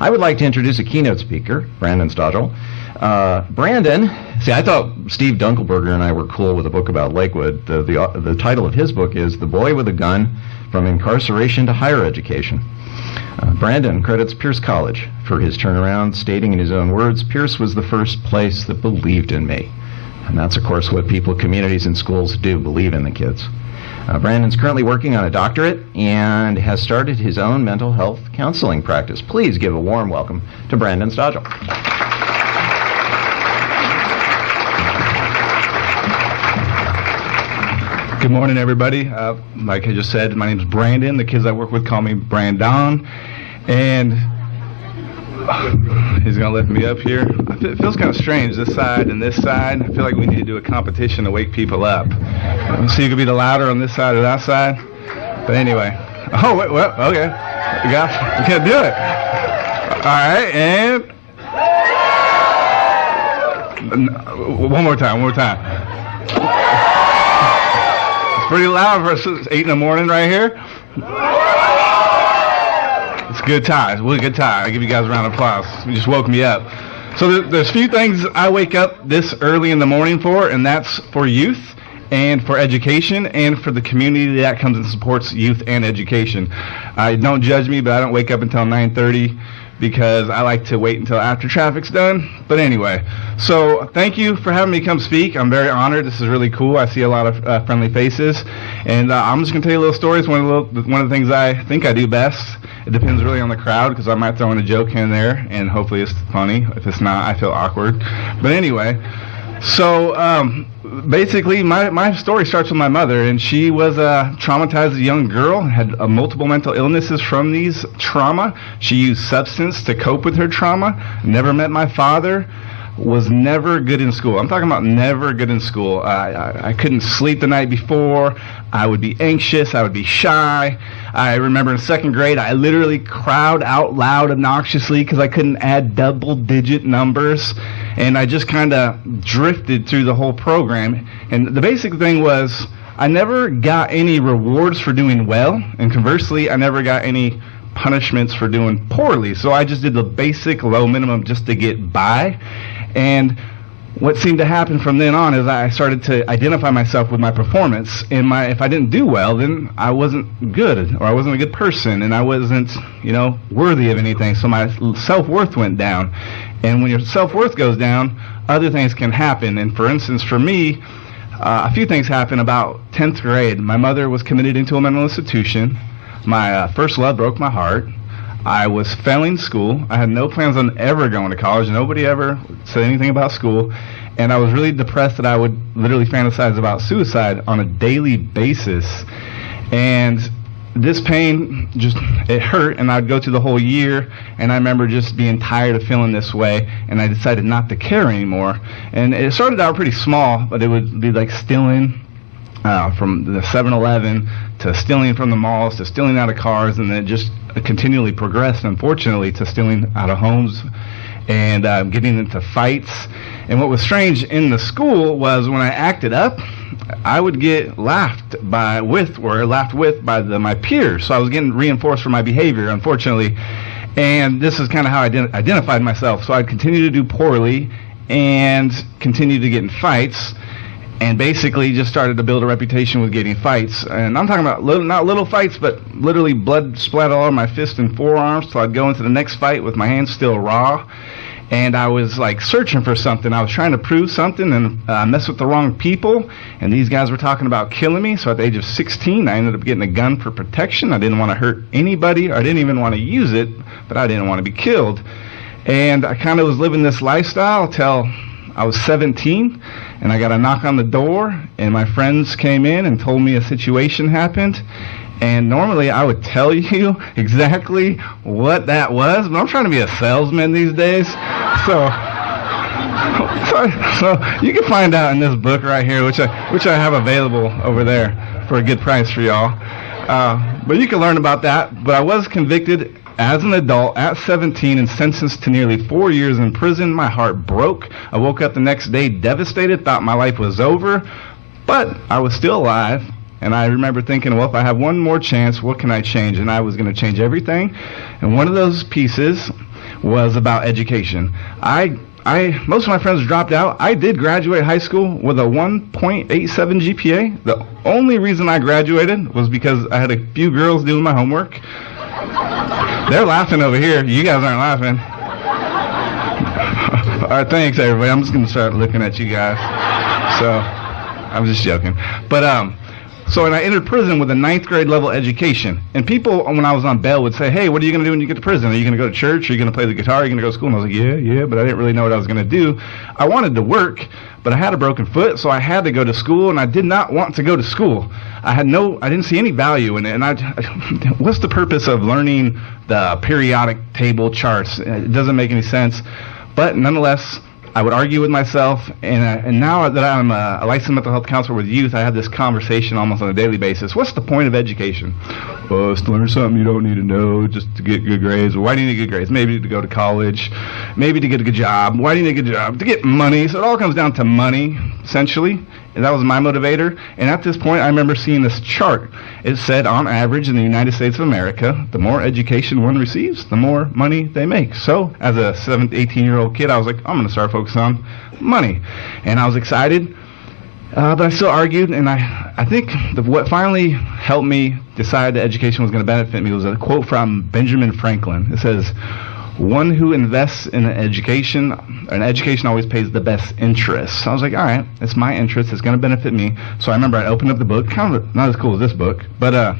I would like to introduce a keynote speaker, Brandon Stogsdill. Brandon, see, I thought Steve Dunkelberger and I were cool with a book about Lakewood. The title of his book is The Boy with a Gun, From Incarceration to Higher Education. Brandon credits Pierce College for his turnaround, stating in his own words, "Pierce was the first place that believed in me." And that's, of course, what people, communities, and schools do, believe in the kids. Brandon's currently working on a doctorate and has started his own mental health counseling practice. Please give a warm welcome to Brandon Stogsdill. Good morning, everybody. Like I just said, my name is Brandon. The kids I work with call me Brandon. And he's going to lift me up here. It feels kind of strange, this side and this side. I feel like we need to do a competition to wake people up. So you could be the louder on this side or that side. But anyway. Oh, wait, well, okay. We can't do it. All right, and one more time. It's pretty loud for 8 in the morning right here. It's good times. Really good time. I give you guys a round of applause. You just woke me up. So there's a few things I wake up this early in the morning for, and that's for youth and for education and for the community that comes and supports youth and education. Don't judge me, but I don't wake up until 9:30 because I like to wait until after traffic's done. But anyway, so thank you for having me come speak. I'm very honored. This is really cool. I see a lot of friendly faces. And I'm just going to tell you a little stories. One of the things I think I do best. It depends really on the crowd because I might throw in a joke here and there, and hopefully it's funny. If it's not, I feel awkward. But anyway, so basically my story starts with my mother, and she was a traumatized young girl, had multiple mental illnesses from these trauma. She used substance to cope with her trauma, never met my father, was never good in school. I'm talking about never good in school. I couldn't sleep the night before. I would be anxious. I would be shy. I remember in 2nd grade, I literally cried out loud obnoxiously because I couldn't add double-digit numbers. And I just kind of drifted through the whole program. And the basic thing was I never got any rewards for doing well. And conversely, I never got any punishments for doing poorly. So I just did the basic low minimum just to get by. And what seemed to happen from then on is I started to identify myself with my performance. And if I didn't do well, then I wasn't good, or I wasn't a good person, and I wasn't, worthy of anything. So my self-worth went down. And when your self-worth goes down, other things can happen. And for instance, for me, a few things happened about 10th grade. My mother was committed into a mental institution. My first love broke my heart. I was failing school. I had no plans on ever going to college. Nobody ever said anything about school. And I was really depressed that I would literally fantasize about suicide on a daily basis. And this pain it hurt, and I'd go through the whole year, and I remember just being tired of feeling this way, and I decided not to care anymore. And it started out pretty small, but it would be like stealing from the 7-Eleven to stealing from the malls to stealing out of cars, and then it just continually progressed, unfortunately, to stealing out of homes and getting into fights. And what was strange in the school was when I acted up, I would get laughed with by my peers. So I was getting reinforced for my behavior, unfortunately. And this is kind of how I identified myself. So I'd continue to do poorly and continue to get in fights, and basically just started to build a reputation with getting fights. And I'm talking about not little fights, but literally blood splattered all over my fists and forearms. So I'd go into the next fight with my hands still raw. And I was like searching for something. I was trying to prove something and mess with the wrong people. And these guys were talking about killing me. So at the age of 16, I ended up getting a gun for protection. I didn't want to hurt anybody. I didn't even want to use it, but I didn't want to be killed. And I kind of was living this lifestyle till I was 17. And I got a knock on the door, and my friends came in and told me a situation happened. And normally I would tell you exactly what that was, but I'm trying to be a salesman these days. So you can find out in this book right here, which I have available over there for a good price for y'all. But you can learn about that. But I was convicted as an adult at 17 and sentenced to nearly 4 years in prison. My heart broke. I woke up the next day devastated, thought my life was over, but I was still alive. And I remember thinking, well, if I have one more chance, what can I change? And I was going to change everything. And one of those pieces was about education. Most of my friends dropped out. I did graduate high school with a 1.87 GPA. The only reason I graduated was because I had a few girls doing my homework. They're laughing over here. You guys aren't laughing. All right, thanks, everybody. I'm just going to start looking at you guys. So, I'm just joking. But, and I entered prison with a 9th grade level education. And people, when I was on bail, would say, hey, what are you going to do when you get to prison? Are you going to go to church? Are you going to play the guitar? Are you going to go to school? And I was like, yeah, but I didn't really know what I was going to do. I wanted to work, but I had a broken foot, so I had to go to school, and I did not want to go to school. I didn't see any value in it. And what's the purpose of learning the periodic table charts? It doesn't make any sense. But nonetheless, I would argue with myself, and now that I'm a licensed mental health counselor with youth, I have this conversation almost on a daily basis. What's the point of education? Well, it's to learn something you don't need to know just to get good grades. Well, why do you need good grades? Maybe to go to college, maybe to get a good job. Why do you need a good job? To get money. So it all comes down to money, essentially. And that was my motivator. And at this point, I remember seeing this chart. It said, on average, in the United States of America, the more education one receives, the more money they make. So as a 18-year-old kid, I was like, I'm going to start focusing on money. And I was excited, but I still argued. And I think what finally helped me decide that education was going to benefit me was a quote from Benjamin Franklin. It says, one who invests in an education always pays the best interest. So I was like, all right, it's my interest. It's going to benefit me. So I remember I opened up the book, kind of not as cool as this book, but all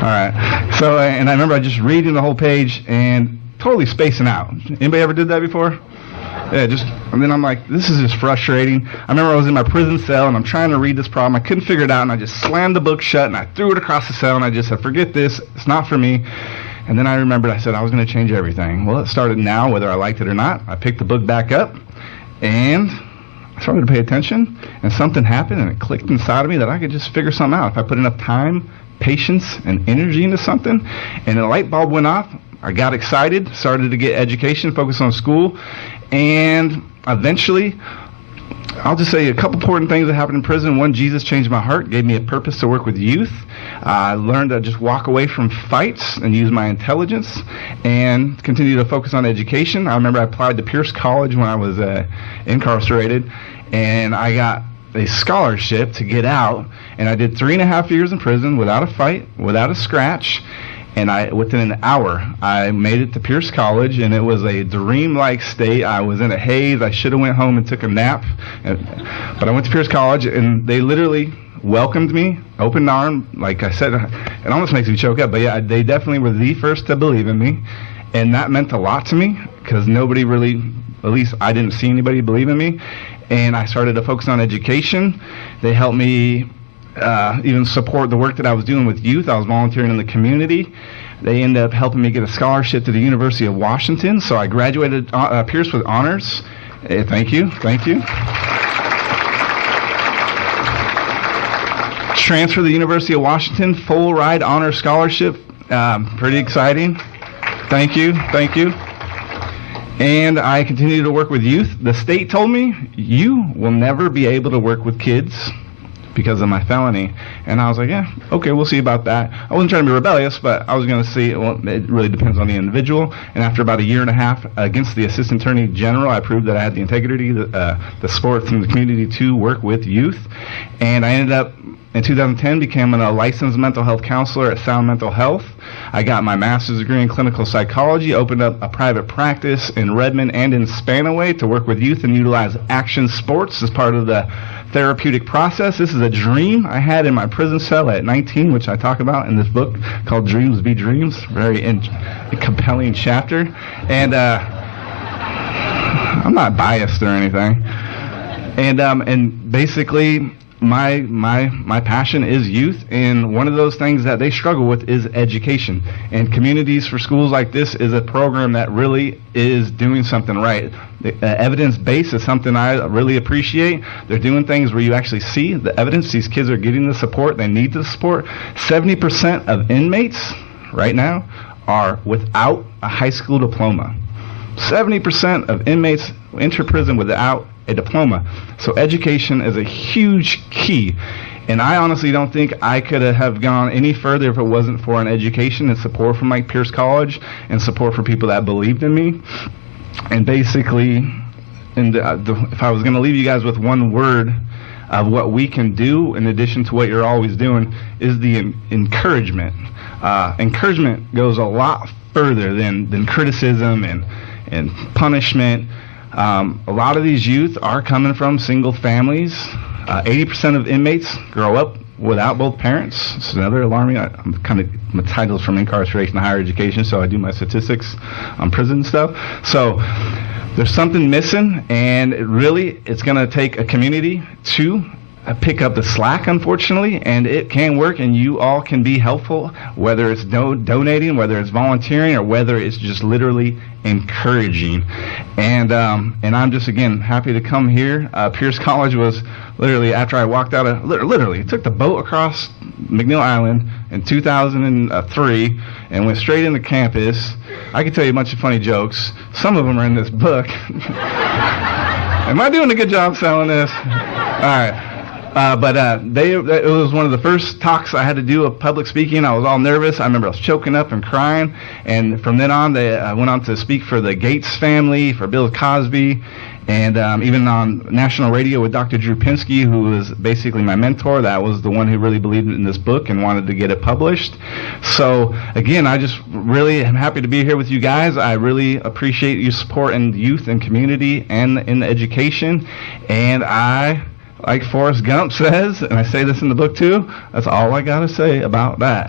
right. So, and I remember I just reading the whole page and totally spacing out. Anybody ever did that before? Yeah, and then I'm like, this is just frustrating. I remember I was in my prison cell and I'm trying to read this problem. I couldn't figure it out, and I just slammed the book shut and I threw it across the cell and I just said, forget this. It's not for me. And then I remembered I said I was going to change everything. Well, it started now, whether I liked it or not. I picked the book back up, and I started to pay attention, and something happened, and it clicked inside of me that I could just figure something out. If I put enough time, patience, and energy into something, and a light bulb went off, I got excited, started to get education, focus on school, and eventually, I'll just say a couple important things that happened in prison. One, Jesus changed my heart, gave me a purpose to work with youth. I learned to just walk away from fights and use my intelligence and continue to focus on education. I remember I applied to Pierce College when I was incarcerated, and I got a scholarship to get out, and I did 3.5 years in prison without a fight, without a scratch. And within an hour, I made it to Pierce College, and it was a dream-like state. I was in a haze. I should have went home and took a nap. But I went to Pierce College, and they literally welcomed me, open arm. Like I said, it almost makes me choke up. But yeah, they definitely were the first to believe in me. And that meant a lot to me, because nobody really, at least I didn't see anybody believe in me. And I started to focus on education. They helped me even support the work that I was doing with youth. I was volunteering in the community. They ended up helping me get a scholarship to the University of Washington, so I graduated Pierce with honors. Thank you. Transfer to the University of Washington, full ride honor scholarship. Pretty exciting. Thank you. And I continue to work with youth. The state told me, you will never be able to work with kids because of my felony. And I was like, yeah, okay, we'll see about that. I wasn't trying to be rebellious, but I was going to see, well, it really depends on the individual. And after about 1.5 years against the Assistant Attorney General, I proved that I had the integrity, the support from the community to work with youth. And I ended up, in 2010, becoming a licensed mental health counselor at Sound Mental Health. I got my master's degree in clinical psychology, opened up a private practice in Redmond and in Spanaway to work with youth and utilize action sports as part of the therapeutic process. This is a dream I had in my prison cell at 19, which I talk about in this book called Dreams Be Dreams. Very compelling chapter. And I'm not biased or anything. And basically, my passion is youth, and one of those things that they struggle with is education. And Communities for Schools like this is a program that really is doing something right. The evidence-based is something I really appreciate. They're doing things where you actually see the evidence. These kids are getting the support they need, the support. 70% of inmates right now are without a high school diploma. 70% of inmates enter prison without a diploma. So education is a huge key. And I honestly don't think I could have gone any further if it wasn't for an education and support from like Pierce College and support for people that believed in me. And basically, if I was going to leave you guys with one word of what we can do in addition to what you're always doing, is the encouragement. Encouragement goes a lot further than criticism and punishment. A lot of these youth are coming from single families. 80% of inmates grow up without both parents. It's another alarming. My title's from incarceration to higher education, so I do my statistics on prison stuff. So there's something missing, and it's going to take a community to pick up the slack, unfortunately, and it can work, and you all can be helpful, whether it's donating, whether it's volunteering, or whether it's just literally encouraging. And I'm just, again, happy to come here. Pierce College was literally, after I walked out of, literally took the boat across McNeil Island in 2003 and went straight into campus. I can tell you a bunch of funny jokes. Some of them are in this book. Am I doing a good job selling this? All right. It was one of the first talks I had to do of public speaking. I was all nervous. I remember I was choking up and crying. And from then on, I went on to speak for the Gates family, for Bill Cosby, and even on national radio with Dr. Drew Pinsky, who was basically my mentor. That was the one who really believed in this book and wanted to get it published. So, again, I just really am happy to be here with you guys. I really appreciate your support in the youth and community and in the education. And like Forrest Gump says, and I say this in the book too, that's all I got to say about that.